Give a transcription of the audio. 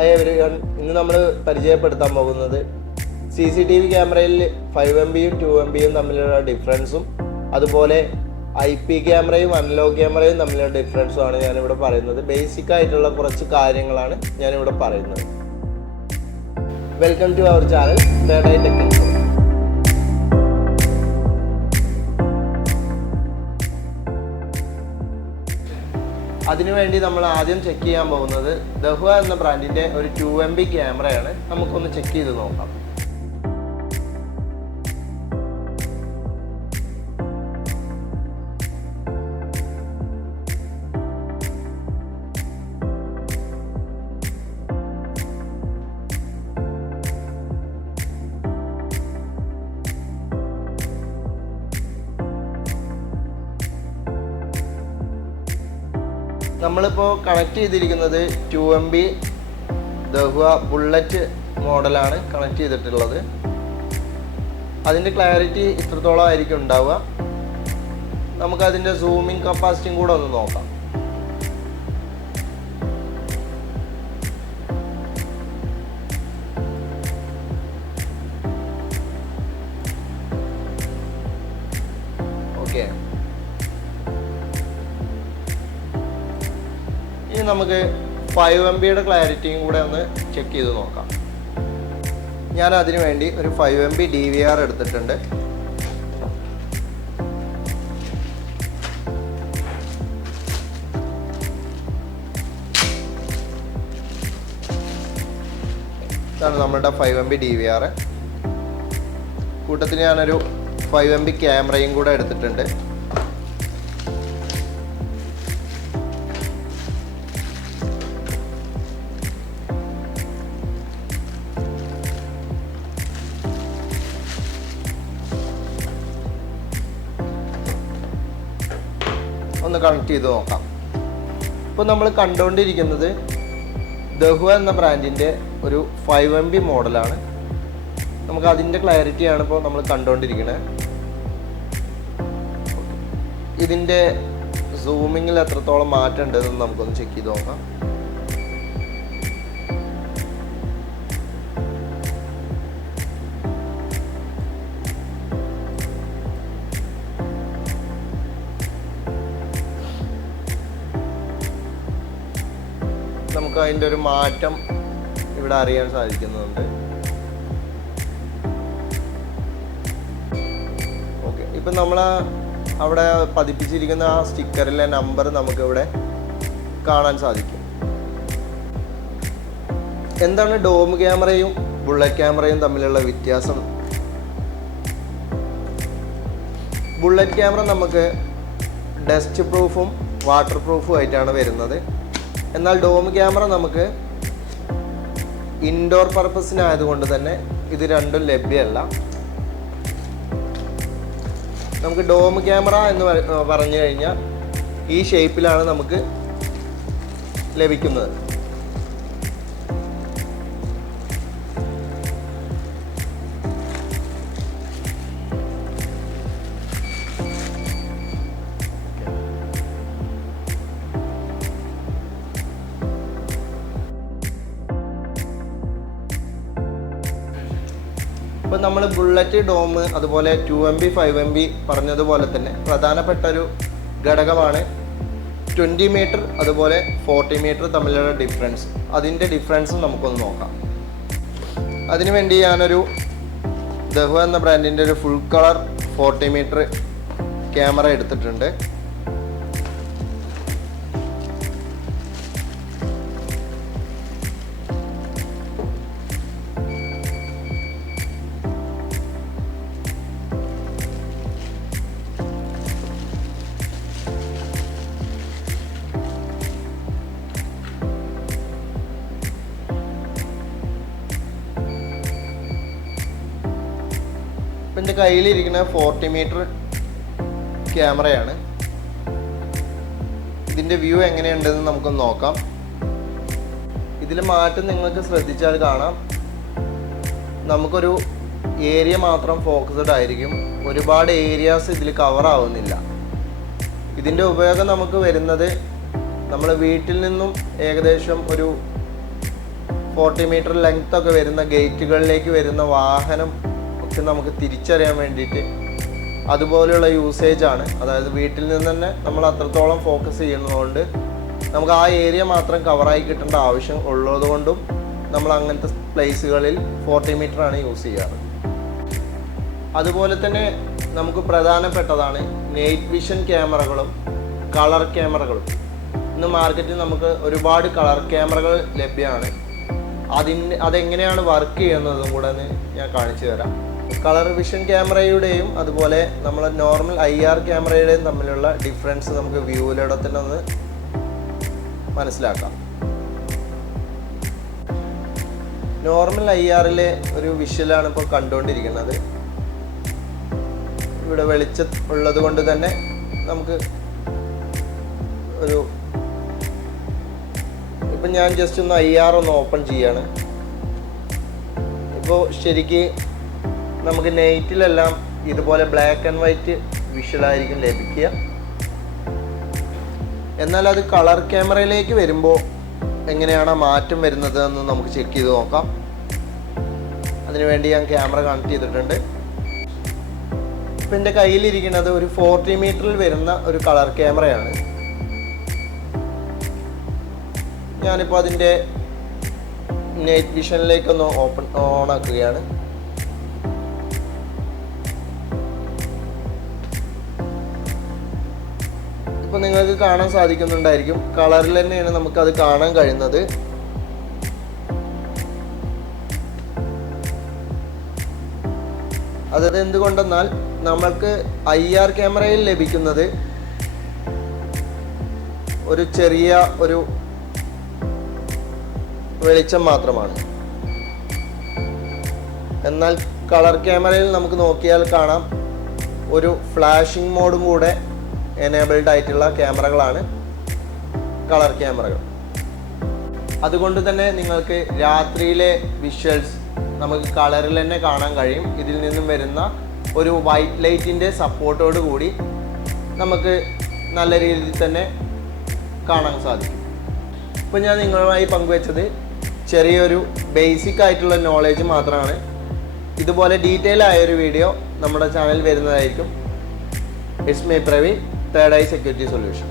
Hi everyone, ഇന്ന് നമ്മൾ പരിചയപ്പെടുത്താൻ പോകുന്നത് CCTV ക്യാമറയിൽ 5MB-യും 2MB-യും തമ്മിലുള്ള ഡിഫറൻസും അതുപോലെ IP ക്യാമറയും അനലോഗ് ക്യാമറയും തമ്മിലുള്ള ഡിഫറൻസുമാണ് ഞാനിവിടെ പറയുന്നത്. ബേസിക് ആയിട്ടുള്ള കുറച്ച് കാര്യങ്ങളാണ് ഞാനിവിടെ പറയുന്നത്. Welcome to our channel third eye tech info. അതിനുവേണ്ടി നമ്മൾ ആദ്യം ചെക്ക് ചെയ്യാൻ പോകുന്നത് ദഹ്വ എന്ന ബ്രാൻഡിൻ്റെ ഒരു 2MB ക്യാമറയാണ്. നമുക്കൊന്ന് ചെക്ക് ചെയ്ത് നോക്കാം. നമ്മളിപ്പോൾ കണക്ട് ചെയ്തിരിക്കുന്നത് 2MB ദഹ്വ ബുള്ളറ്റ് മോഡലാണ് കണക്ട് ചെയ്തിട്ടുള്ളത്. അതിൻ്റെ ക്ലാരിറ്റി ഇത്രത്തോളം ആയിരിക്കും ഉണ്ടാവുക. നമുക്കതിൻ്റെ സൂമിങ് കപ്പാസിറ്റിയും കൂടെ ഒന്ന് നോക്കാം. ഓക്കെ, ഇനി നമുക്ക് 5MB-യുടെ ക്ലാരിറ്റിയും കൂടെ ഒന്ന് ചെക്ക് ചെയ്ത് നോക്കാം. ഞാൻ അതിനു വേണ്ടി ഒരു 5MB DVR എടുത്തിട്ടുണ്ട്. ഇതാണ് നമ്മളുടെ 5MB DVR. കൂട്ടത്തിൽ ഞാനൊരു 5MB ക്യാമറയും കൂടെ എടുത്തിട്ടുണ്ട്. ഒന്ന് കണക്ട് ചെയ്ത് നോക്കാം. ഇപ്പോൾ നമ്മൾ കണ്ടുകൊണ്ടിരിക്കുന്നത് ദഹ്വ എന്ന ബ്രാൻഡിൻ്റെ ഒരു 5MB മോഡലാണ്. നമുക്ക് അതിൻ്റെ ക്ലാരിറ്റിയാണ് ഇപ്പോൾ നമ്മൾ കണ്ടുകൊണ്ടിരിക്കുന്നത്. ഇതിൻ്റെ സൂമിങ്ങിൽ എത്രത്തോളം മാറ്റം ഉണ്ടെന്ന് നമുക്കൊന്ന് ചെക്ക് ചെയ്ത് നോക്കാം. നമുക്ക് അതിൻ്റെ ഒരു മാറ്റം ഇവിടെ അറിയാൻ സാധിക്കുന്നുണ്ട്. ഓക്കെ, ഇപ്പം നമ്മൾ അവിടെ പതിപ്പിച്ചിരിക്കുന്ന ആ സ്റ്റിക്കറിലെ നമ്പർ നമുക്കിവിടെ കാണാൻ സാധിക്കും. എന്താണ് ഡോം ക്യാമറയും ബുള്ളറ്റ് ക്യാമറയും തമ്മിലുള്ള വ്യത്യാസം? ബുള്ളറ്റ് ക്യാമറ നമുക്ക് ഡസ്റ്റ് പ്രൂഫും വാട്ടർ പ്രൂഫും ആയിട്ടാണ് വരുന്നത്. എന്നാൽ ഡോം ക്യാമറ നമുക്ക് ഇൻഡോർ പർപ്പസിനായതുകൊണ്ട് തന്നെ ഇത് രണ്ടും ലഭ്യമല്ല. നമുക്ക് ഡോം ക്യാമറ എന്ന് പറഞ്ഞു കഴിഞ്ഞാൽ ഈ ഷേപ്പിലാണ് നമുക്ക് ലഭിക്കുന്നത്. ഇപ്പം നമ്മൾ ബുള്ളറ്റ് ഡോം അതുപോലെ 2MB 5MB പറഞ്ഞതുപോലെ തന്നെ പ്രധാനപ്പെട്ട ഒരു ഘടകമാണ് 20 മീറ്റർ അതുപോലെ 40 മീറ്റർ തമ്മിലുള്ള ഡിഫറൻസ്. അതിൻ്റെ ഡിഫറൻസ് നമുക്കൊന്ന് നോക്കാം. അതിനുവേണ്ടി ഞാനൊരു ദഹ്വ എന്ന ബ്രാൻഡിൻ്റെ ഒരു ഫുൾ കളർ 40 മീറ്റർ ക്യാമറ എടുത്തിട്ടുണ്ട്. എൻ്റെ കയ്യിലിരിക്കുന്ന 40 മീറ്റർ ക്യാമറയാണ്. ഇതിൻ്റെ വ്യൂ എങ്ങനെയുണ്ടെന്ന് നമുക്കൊന്ന് നോക്കാം. ഇതിൽ മാറ്റം നിങ്ങൾക്ക് ശ്രദ്ധിച്ചാൽ കാണാം. നമുക്കൊരു ഏരിയ മാത്രം ഫോക്കസ്ഡ് ആയിരിക്കും. ഒരുപാട് ഏരിയാസ് ഇതിൽ കവർ ആവുന്നില്ല. ഇതിൻ്റെ ഉപയോഗം നമുക്ക് വരുന്നത് നമ്മൾ വീട്ടിൽ നിന്നും ഏകദേശം ഒരു 40 മീറ്റർ ലെങ്ത് ഒക്കെ വരുന്ന ഗേറ്റുകളിലേക്ക് വരുന്ന വാഹനം ഒക്കെ നമുക്ക് തിരിച്ചറിയാൻ വേണ്ടിയിട്ട് അതുപോലെയുള്ള യൂസേജാണ്. അതായത് വീട്ടിൽ നിന്ന് തന്നെ നമ്മൾ അത്രത്തോളം ഫോക്കസ് ചെയ്യുന്നതുകൊണ്ട് നമുക്ക് ആ ഏരിയ മാത്രം കവറായി കിട്ടേണ്ട ആവശ്യം ഉള്ളതുകൊണ്ടും നമ്മൾ അങ്ങനത്തെ പ്ലേസുകളിൽ 40 മീറ്റർ ആണ് യൂസ് ചെയ്യാറ്. അതുപോലെ തന്നെ നമുക്ക് പ്രധാനപ്പെട്ടതാണ് നൈറ്റ് വിഷൻ ക്യാമറകളും കളർ ക്യാമറകളും. ഇന്ന് മാർക്കറ്റിൽ നമുക്ക് ഒരുപാട് കളർ ക്യാമറകൾ ലഭ്യമാണ്. അതെങ്ങനെയാണ് വർക്ക് ചെയ്യുന്നതും കൂടെ ഞാൻ കാണിച്ചു തരാം. കളർ വിഷൻ ക്യാമറയുടെയും അതുപോലെ നമ്മൾ നോർമൽ IR ക്യാമറയുടെയും തമ്മിലുള്ള ഡിഫറൻസ് നമുക്ക് വ്യൂവിലൂടെ തന്നെ ഒന്ന് മനസ്സിലാക്കാം. നോർമൽ IRലെ ഒരു വിഷ്വലാണ് ഇപ്പോൾ കണ്ടുകൊണ്ടിരിക്കുന്നത്. ഇവിടെ വെളിച്ചം ഉള്ളത് കൊണ്ട് തന്നെ നമുക്ക് ഇപ്പം ഞാൻ ജസ്റ്റ് ഒന്ന് IR ഒന്ന് ഓപ്പൺ ചെയ്യാണ്. ഇപ്പോൾ ശരിക്ക് നമുക്ക് നൈറ്റിലെല്ലാം ഇതുപോലെ ബ്ലാക്ക് ആൻഡ് വൈറ്റ് വിഷ്വലായിരിക്കും ലഭിക്കുക. എന്നാൽ അത് കളർ ക്യാമറയിലേക്ക് വരുമ്പോൾ എങ്ങനെയാണ് മാറ്റം വരുന്നത് എന്ന് നമുക്ക് ചെക്ക് ചെയ്ത് നോക്കാം. അതിനുവേണ്ടി ഞാൻ ക്യാമറ കണക്ട് ചെയ്തിട്ടുണ്ട്. ഇപ്പം എൻ്റെ കയ്യിലിരിക്കുന്നത് ഒരു 40 മീറ്ററിൽ വരുന്ന ഒരു കളർ ക്യാമറയാണ്. ഞാനിപ്പോൾ അതിൻ്റെ നൈറ്റ് വിഷനിലേക്കൊന്ന് ഓൺ ആക്കുകയാണ്. ഇപ്പോൾ നിങ്ങൾക്ക് കാണാൻ സാധിക്കുന്നുണ്ടായിരിക്കും, കളറിൽ തന്നെയാണ് നമുക്കത് കാണാൻ കഴിയുന്നത്. അത് എന്തുകൊണ്ടെന്നാൽ നമ്മൾക്ക് IR ക്യാമറയിൽ ലഭിക്കുന്നത് ഒരു ചെറിയ ഒരു വെളിച്ചം മാത്രമാണ്. എന്നാൽ കളർ ക്യാമറയിൽ നമുക്ക് നോക്കിയാൽ കാണാം ഒരു ഫ്ലാഷിംഗ് മോഡും കൂടെ എനേബിൾഡ് ആയിട്ടുള്ള ക്യാമറകളാണ് കളർ ക്യാമറകൾ. അതുകൊണ്ട് തന്നെ നിങ്ങൾക്ക് രാത്രിയിലെ വിഷ്വൽസ് നമുക്ക് കളറിൽ തന്നെ കാണാൻ കഴിയും. ഇതിൽ നിന്നും വരുന്ന ഒരു വൈറ്റ് ലൈറ്റിൻ്റെ സപ്പോർട്ടോട് കൂടി നമുക്ക് നല്ല രീതിയിൽ തന്നെ കാണാൻ സാധിക്കും. ഇപ്പോൾ ഞാൻ നിങ്ങളുമായി പങ്കുവെച്ചത് ചെറിയൊരു ബേസിക് ആയിട്ടുള്ള നോളേജ് മാത്രമാണ്. ഇതുപോലെ ഡീറ്റെയിൽ ആയൊരു വീഡിയോ നമ്മുടെ ചാനൽ വരുന്നതായിരിക്കും. It's me Praveen, third eye security solution.